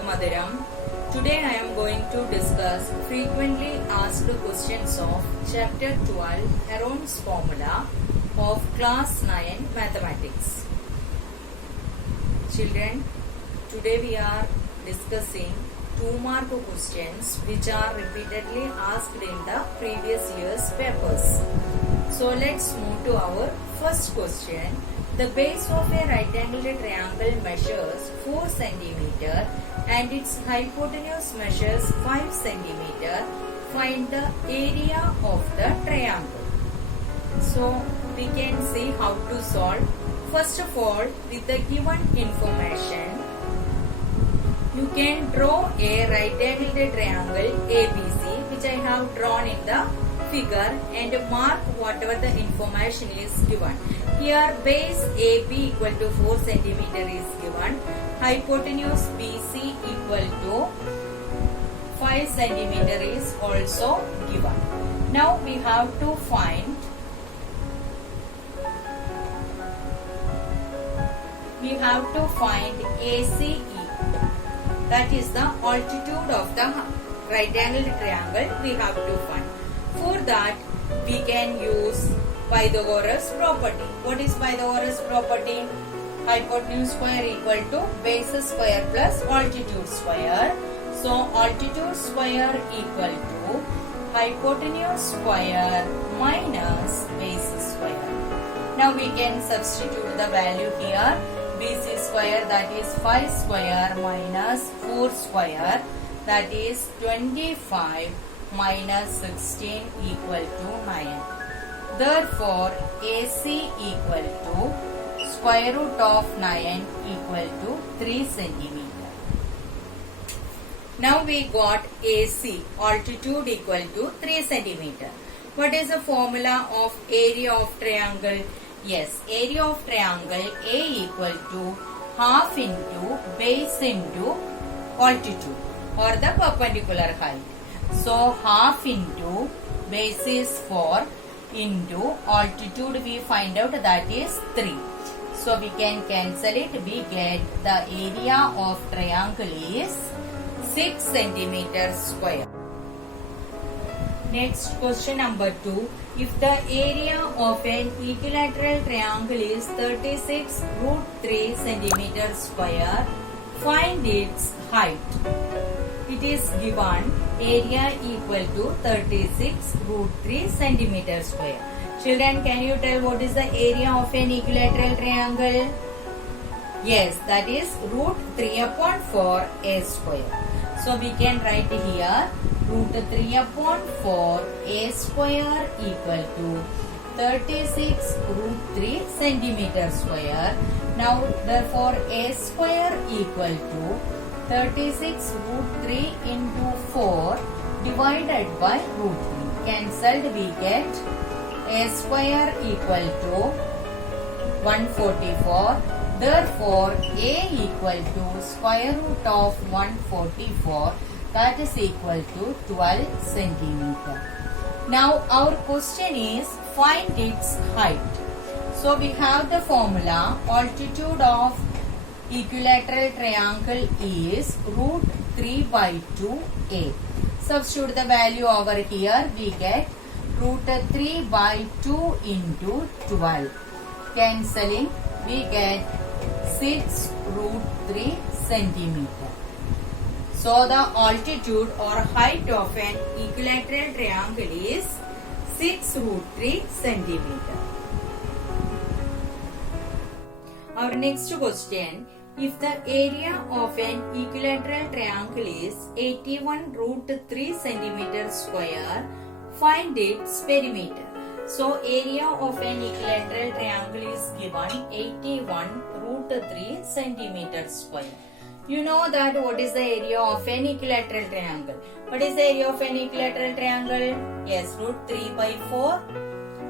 Madaram. Today I am going to discuss frequently asked questions of Chapter 12 Heron's Formula of Class 9 Mathematics. Children, today we are discussing 2-mark questions which are repeatedly asked in the previous year's papers. So let's move to our first question. The base of a right-angled triangle measures 4 cm and its hypotenuse measures 5 cm. Find the area of the triangle. So we can see how to solve. First of all, with the given information, you can draw a right-angled triangle ABC, which I have drawn in the figure, and mark whatever the information is given. Here base AB equal to 4 cm is given. Hypotenuse BC equal to 5 cm is also given. Now we have to find ACE. That is the altitude of the right angled triangle we have to find. For that we can use Pythagoras property. What is Pythagoras property? Hypotenuse square equal to base square plus altitude square. So altitude square equal to hypotenuse square minus base square. Now we can substitute the value here. BC square, that is 5 square minus 4 square, that is 25 minus 16 equal to 9. Therefore, AC equal to square root of 9 equal to 3 cm. Now we got AC, altitude equal to 3 cm. What is the formula of area of triangle? Yes, area of triangle A equal to half into base into altitude or the perpendicular height. So half into base is 4 into altitude we find out that is 3. So we can cancel it. We get the area of triangle is 6 cm square. Next, question number 2. If the area of an equilateral triangle is 36 root 3 cm square, find its height. It is given area equal to 36 root 3 cm square. Children, can you tell what is the area of an equilateral triangle? Yes, that is root 3 upon 4 a square. So we can write here root 3 upon 4 a square equal to 36 root 3 cm square. Now therefore a square equal to 36 root 3 into 4 divided by root 3. Cancelled, we get a square equal to 144. Therefore a equal to square root of 144, that is equal to 12 cm. Now our question is find its height. So we have the formula. Altitude of equilateral triangle is root 3 by 2a. Substitute the value over here. We get root 3 by 2 into 12. Cancelling, we get 6 root 3 cm. So the altitude or height of an equilateral triangle is 6 root 3 cm. Our next question. If the area of an equilateral triangle is 81 root 3 cm square, find its perimeter. So area of an equilateral triangle is given 81 root 3 cm square. You know that what is the area of an equilateral triangle. What is the area of an equilateral triangle? Yes, root 3 by 4.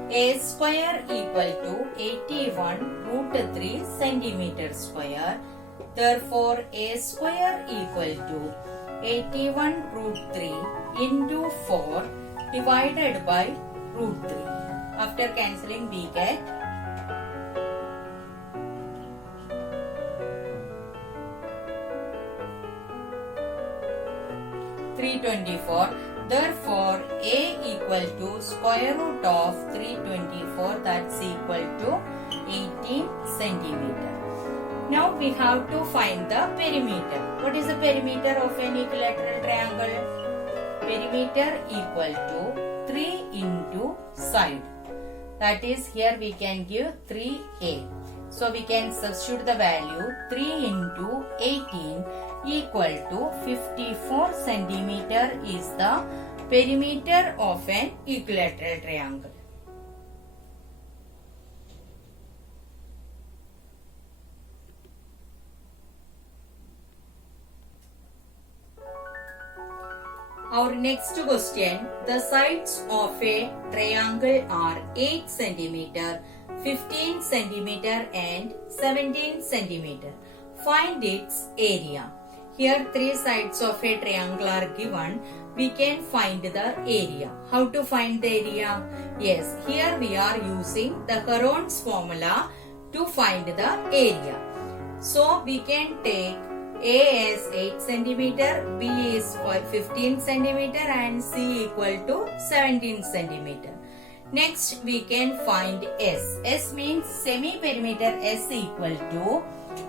A square equal to 81 root 3 cm square. Therefore, a square equal to 81 root 3 into 4 divided by root 3. After cancelling, we get 324. Therefore, A equal to square root of 324, that's equal to 18 centimeter. Now we have to find the perimeter. What is the perimeter of an equilateral triangle? Perimeter equal to 3 into side. That is, here we can give 3a. So we can substitute the value 3 into 18 equal to 54 centimeter is the perimeter of an equilateral triangle. Our next question, the sides of a triangle are 8 centimeter, 15 centimeter and 17 centimeter. Find its area. Here 3 sides of a triangle are given. We can find the area. How to find the area? Yes, here we are using the Heron's formula to find the area. So we can take A is 8 centimeter, B is 15 centimeter and C equal to 17 centimeter. Next we can find S. S means semi-perimeter. S equal to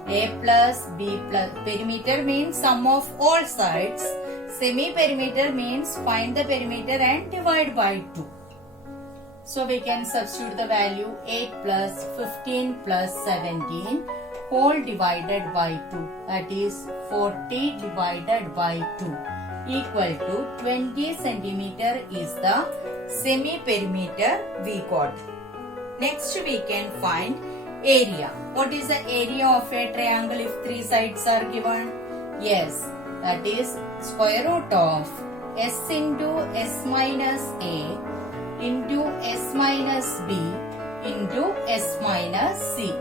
A plus B plus. Perimeter means sum of all sides. Semi-perimeter means find the perimeter and divide by 2. So we can substitute the value 8 plus 15 plus 17 whole divided by 2, that is 40 divided by 2 equal to 20 centimeter is the semi-perimeter we got. Next we can find area. What is the area of a triangle if 3 sides are given? Yes, that is square root of S into S minus A into S minus B into S minus C.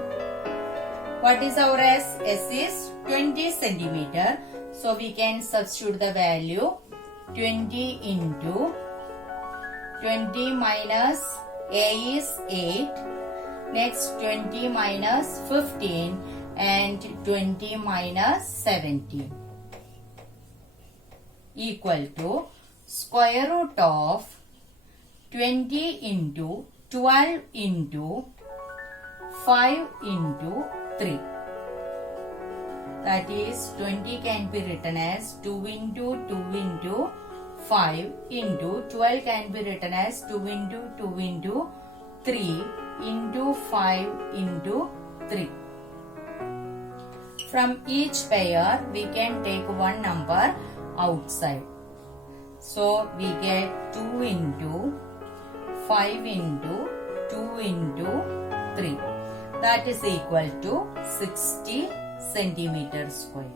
What is our S? S is 20 centimeter. So we can substitute the value 20 into 20 minus A is 8. Next 20 minus 15 and 20 minus 17 equal to square root of 20 into 12 into 5 into 3. That is 20 can be written as 2 into 2 into 5 into 12 can be written as 2 into 2 into 3 into 5 into 3. From each pair we can take one number outside. So we get 2 into 5 into 2 into 3. That is equal to 60 centimeter square.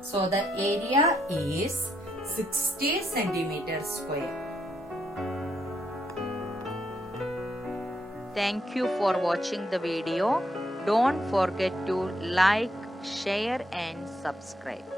So the area is 60 centimeter square. Thank you for watching the video. Don't forget to like, share and subscribe.